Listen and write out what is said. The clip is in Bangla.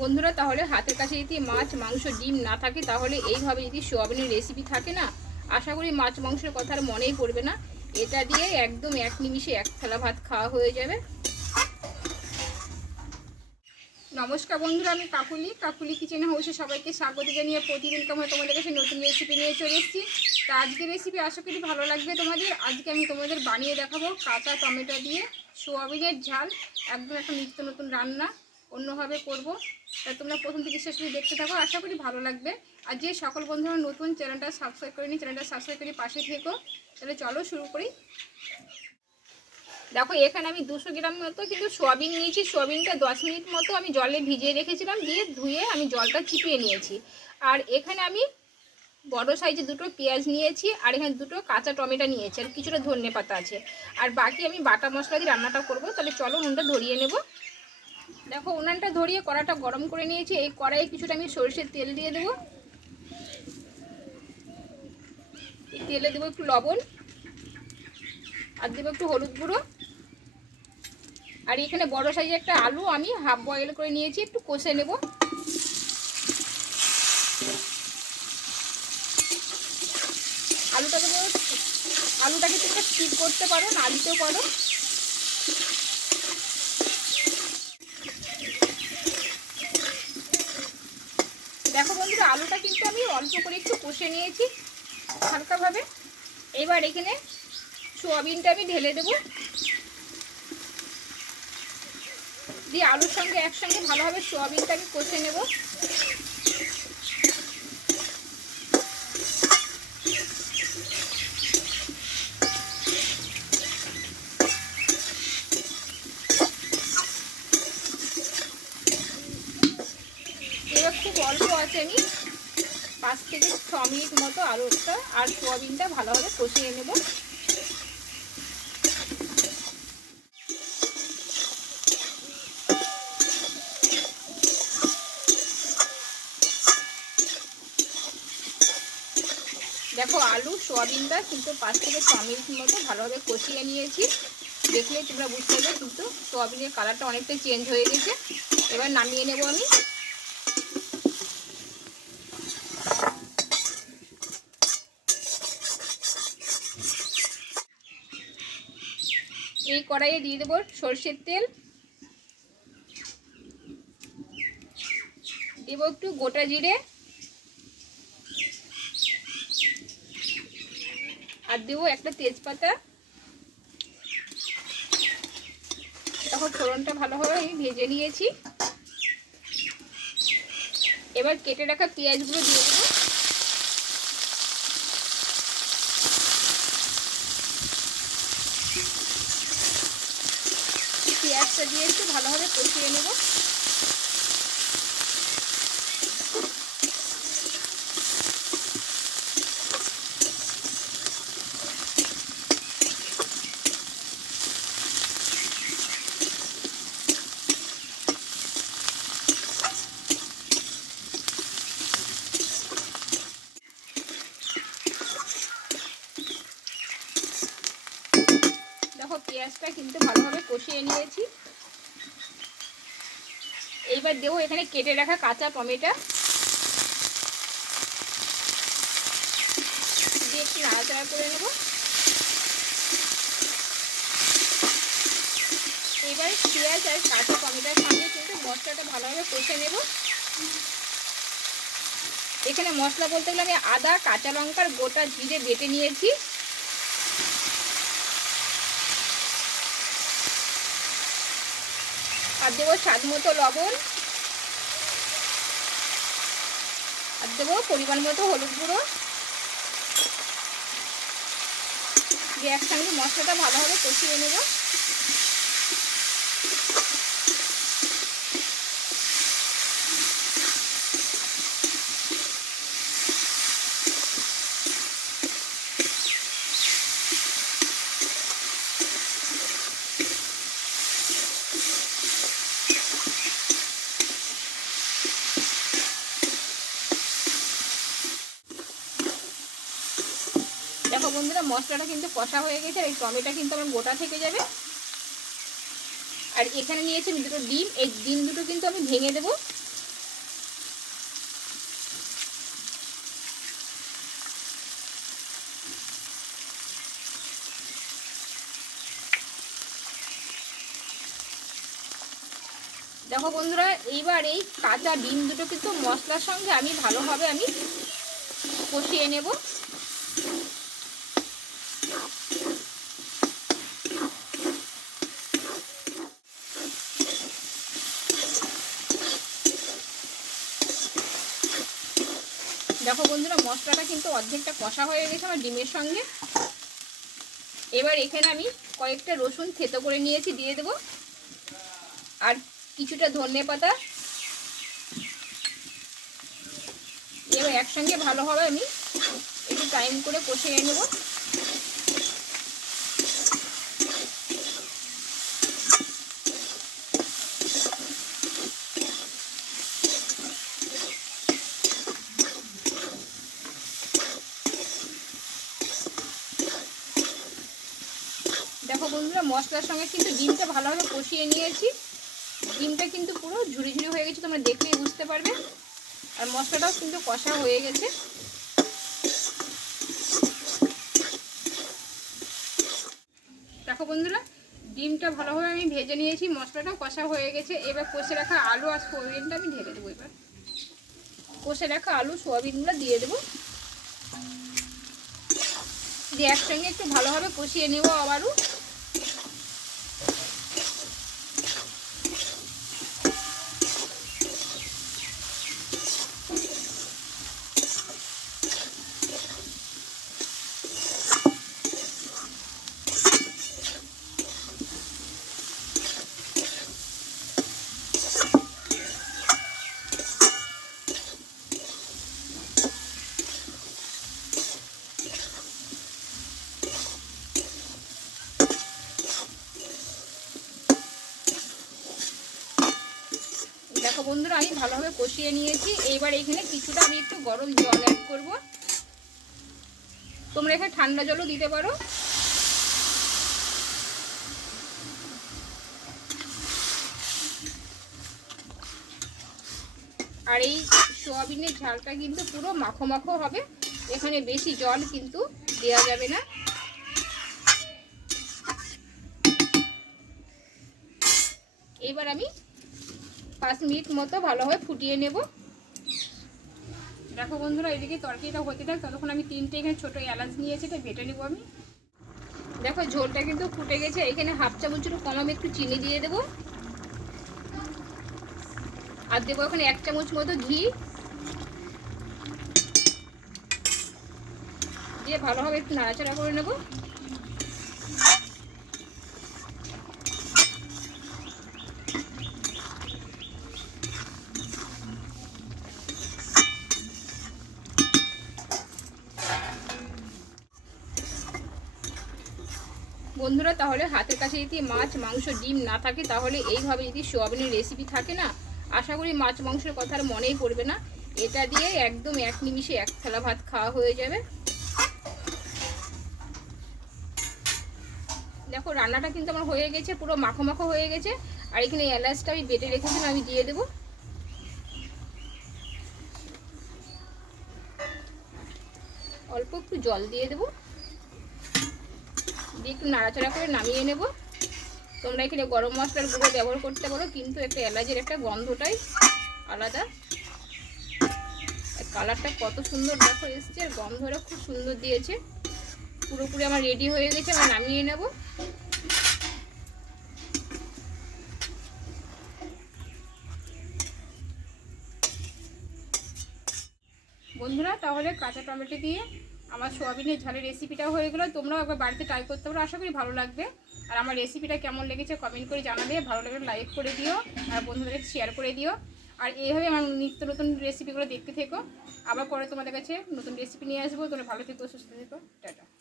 বন্ধুরা, তাহলে হাতের কাছে যদি মাছ, মাংস, ডিম না থাকে, তাহলে এইভাবে যদি সোয়াবিনের রেসিপি থাকে না, আশা করি মাছ, মাংসের কথা আর মনেই পড়বে না। এটা দিয়ে একদম এক নিমিষে এক থালা ভাত খাওয়া হয়ে যাবে। নমস্কার বন্ধুরা, আমি কাকুলি। কাকুলি কিচেন হাউসে সবাইকে স্বাগত জানিয়ে প্রতিদিন তোমার তোমাদের কাছে নতুন রেসিপি নিয়ে চলে এসেছি। তা আজকে রেসিপি আশা করি ভালো লাগবে তোমাদের। আজকে আমি তোমাদের বানিয়ে দেখাবো কাঁচা টমেটো দিয়ে সোয়াবিনের ঝাল, একদম একটা নিত্য নতুন রান্না। অন্যভাবে করব। তা তোমরা প্রথম থেকে শেষ পর্যন্ত দেখতে থাকো, আশা করি ভালো লাগবে। আর যে সকল বন্ধুরা নতুন, চ্যানেলটা সাবস্ক্রাইব করেনি, চ্যানেলটা সাবস্ক্রাইব করে পাশে থেকো। তাহলে চলো শুরু করি। দেখো, এখানে আমি দুশো গ্রাম মতো কিন্তু সোয়াবিন নিয়েছি। সোয়াবিনটা দশ মিনিট মতো আমি জলে ভিজিয়ে রেখেছিলাম, দিয়ে ধুয়ে আমি জলটা চিপিয়ে নিয়েছি। আর এখানে আমি বড় সাইজে দুটো পেঁয়াজ নিয়েছি, আর এখানে দুটো কাঁচা টমেটো নিয়েছি, আর কিছুটা ধনে পাতা আছে। আর বাকি আমি বাটা মশলা দিয়ে রান্নাটা করব। তাহলে চলো নুনটা ধরিয়ে নেব। দেখো, উনানটা ধরিয়ে কড়াটা গরম করে নিয়েছি। এই কড়াইয়ে কিছুটা আমি সরষের তেল দিয়ে দেবো। তেলে দেবো একটু লবণ। আর দেবো একটু হলুদ গুঁড়ো। আর এখানে বড় সাইজের একটা আলু আমি হাফ বয়েল করে নিয়েছি, একটু কষে নেব। আলুটা দেবো আলুটাকে তোমরা স্কিপ করতে পারো, না দিতেও পারো দেখো বন্ধুরা আলুটা কিন্তু আমি অল্প করে একটু কষে নিয়েছি হালকাভাবে। এবার এখানে সোয়াবিনটা আমি ঢেলে দেবো। দিয়ে আলুর সঙ্গে একসঙ্গে ভালোভাবে সোয়াবিনটা আমি কষে নেব এবার খুব অল্প আছে আমি পাঁচ থেকে ছ মিনিট মতো আলুটা আর সোয়াবিনটা ভালোভাবে কষিয়ে নেব। দেখো, আলু, সোয়াবিনটা কিন্তু পাঁচ থেকে ছ মিনিট মতো ভালোভাবে কষিয়ে নিয়েছি। দেখলে তোমরা বুঝতে পারবে কিন্তু সোয়াবিনের কালারটা অনেকটা চেঞ্জ হয়ে গেছে। এবার নামিয়ে নেব আমি এই কড়াইয়ে দিয়ে দেবো সর্ষের তেল। দেবো একটু গোটা জিরে। আর দেবো একটা তেজপাতা। তখন ফোড়নটা ভালোভাবে আমি ভেজে নিয়েছি। এবার কেটে রাখা পেঁয়াজগুলো দিয়ে দেবো পেঁয়াজটা দিয়ে একটু ভালোভাবে কষিয়ে নেব দেখো পেঁয়াজটা কিন্তু ভালোভাবে কষিয়ে নিয়েছি। এইবার দেবো এখানে কেটে রাখা কাঁচা টমেটো। দিয়ে একটু নাড়াচাড়া করে নেব। এবার পেঁয়াজ আর কাঁচা টমেটোর সঙ্গে কিন্তু মশলাটা ভালোভাবে কষে নেব। এখানে মশলা বলতে গেলে আমি আদা, কাঁচা লঙ্কার গোটা জিরে বেটে নিয়েছি। আর দেবো স্বাদ মতো লবণ। আর দেবো পরিমাণ মতো হলুদ গুঁড়ো। দিয়ে একসঙ্গে মশলাটা ভালোভাবে কষিয়ে নেব। দেখো বন্ধুরা, মশলাটা কিন্তু কষা হয়ে গেছে আর এই টমেটো কিন্তু আমার গোটা থেকে যাবে। আর এখানে নিয়েছি আমি দুটো ডিম, এই ডিম দুটো কিন্তু আমি ভেঙে দেবো। দেখো বন্ধুরা, এইবার এই কাঁচা ডিম দুটো কিন্তু মশলার সঙ্গে আমি ভালোভাবে আমি কষিয়ে নেব। দেখো বন্ধুরা, মশলাটা কিন্তু অর্ধেকটা কষা হয়ে গেছে আমার ডিমের সঙ্গে। এবার এখানে আমি কয়েকটা রসুন থেতো করে নিয়েছি, দিয়ে দেব। আর কিছুটা ধনে পাতা। এবার একসঙ্গে ভালোভাবে আমি একটু টাইম করে কষিয়ে নেব দেখো বন্ধুরা, মশলার সঙ্গে কিন্তু ডিমটা ভালোভাবে কষিয়ে নিয়েছি। ডিমটা কিন্তু পুরো ঝুড়ি ঝুড়ি হয়ে গেছে, তোমরা দেখলেই বুঝতে পারবে। আর মশলাটাও কিন্তু কষা হয়ে গেছে। দেখো বন্ধুরা, ডিমটা ভালোভাবে আমি ভেজে নিয়েছি, মশলাটাও কষা হয়ে গেছে। এবার কষে রাখা আলু আর সোয়াবিনটা আমি ঢেলে দেবো এবার। কষে রাখা আলু, সোয়াবিনগুলো দিয়ে দেবো। দিয়ে একসঙ্গে একটু ভালোভাবে কষিয়ে নেব আবারও। দেখো বন্ধুরা, আমি ভালোভাবে কষিয়ে নিয়েছি। এইবার এখানে কিছুটা আমি একটু গরম জল অ্যাড করব। তোমরা এখানে ঠান্ডা জলও দিতে পারো। আর এই সোয়াবিনের ঝালটা কিন্তু পুরো মাখো মাখো হবে। এখানে বেশি জল কিন্তু দেওয়া যাবে না। এবার আমি পাঁচ মিনিট মতো ভালোভাবে ফুটিয়ে নেব। দেখো বন্ধুরা, এদিকে তরকারিটা হতে থাক, ততক্ষণ আমি তিনটে এখানে ছোটো এলাচ নিয়েছি, এটা বেটে নেব আমি। দেখো, ঝোলটা কিন্তু ফুটে গেছে, এখানে হাফ চামচের কম আমি একটু চিনি দিয়ে দেবো। আর দেবো এখানে এক চামচ মতো ঘি। দিয়ে ভালোভাবে একটু নাড়াচাড়া করে নেব। বন্ধুরা, তাহলে হাতের কাছে যদি মাছ, মাংস, ডিম না থাকে, তাহলে এইভাবে যদি সোয়াবিনের রেসিপি থাকে না, আশা করি মাছ, মাংসের কথা আর মনেই পড়বে না। এটা দিয়ে একদম এক নিমিষে এক থালা ভাত খাওয়া হয়ে যাবে। দেখো, রান্নাটা কিন্তু আমার হয়ে গেছে, পুরো মাখো মাখো হয়ে গেছে। আর এখানে এলাচটা আমি বেটে রেখেছিলাম, আমি দিয়ে দেবো। অল্প একটু জল দিয়ে দেবো। দিয়ে একটু নাড়াচাড়া করে নামিয়ে নেব। তোমরা এখানে গরম মশলার গুঁড়ো ব্যবহার করতে পারো, কিন্তু একটা এলাচের একটা গন্ধটাই আলাদা। কালারটা কত সুন্দর দেখো এসছে, আর গন্ধটা খুব সুন্দর দিয়েছে। পুরোপুরি আমার রেডি হয়ে গেছে, আমি নামিয়ে নেব। বন্ধুরা, তাহলে কাঁচা টমেটো দিয়ে আমার সোয়াবিনের ঝালের রেসিপিটা হয়ে গেলো। তোমরাও একবার বাড়িতে ট্রাই করতে পারো। আশা করি ভালো লাগবে। আর আমার রেসিপিটা কেমন লেগেছে কমেন্ট করে জানাবে। ভালো লাগলে লাইক করে দিও। আর বন্ধুদের শেয়ার করে দিও। আর এইভাবে আমার নিত্য নতুন রেসিপিগুলো দেখতে থেকো। আবার পরে তোমাদের কাছে নতুন রেসিপি নিয়ে আসব। তোমরা ভালো থেকো, সুস্থ থেকো। টাটা।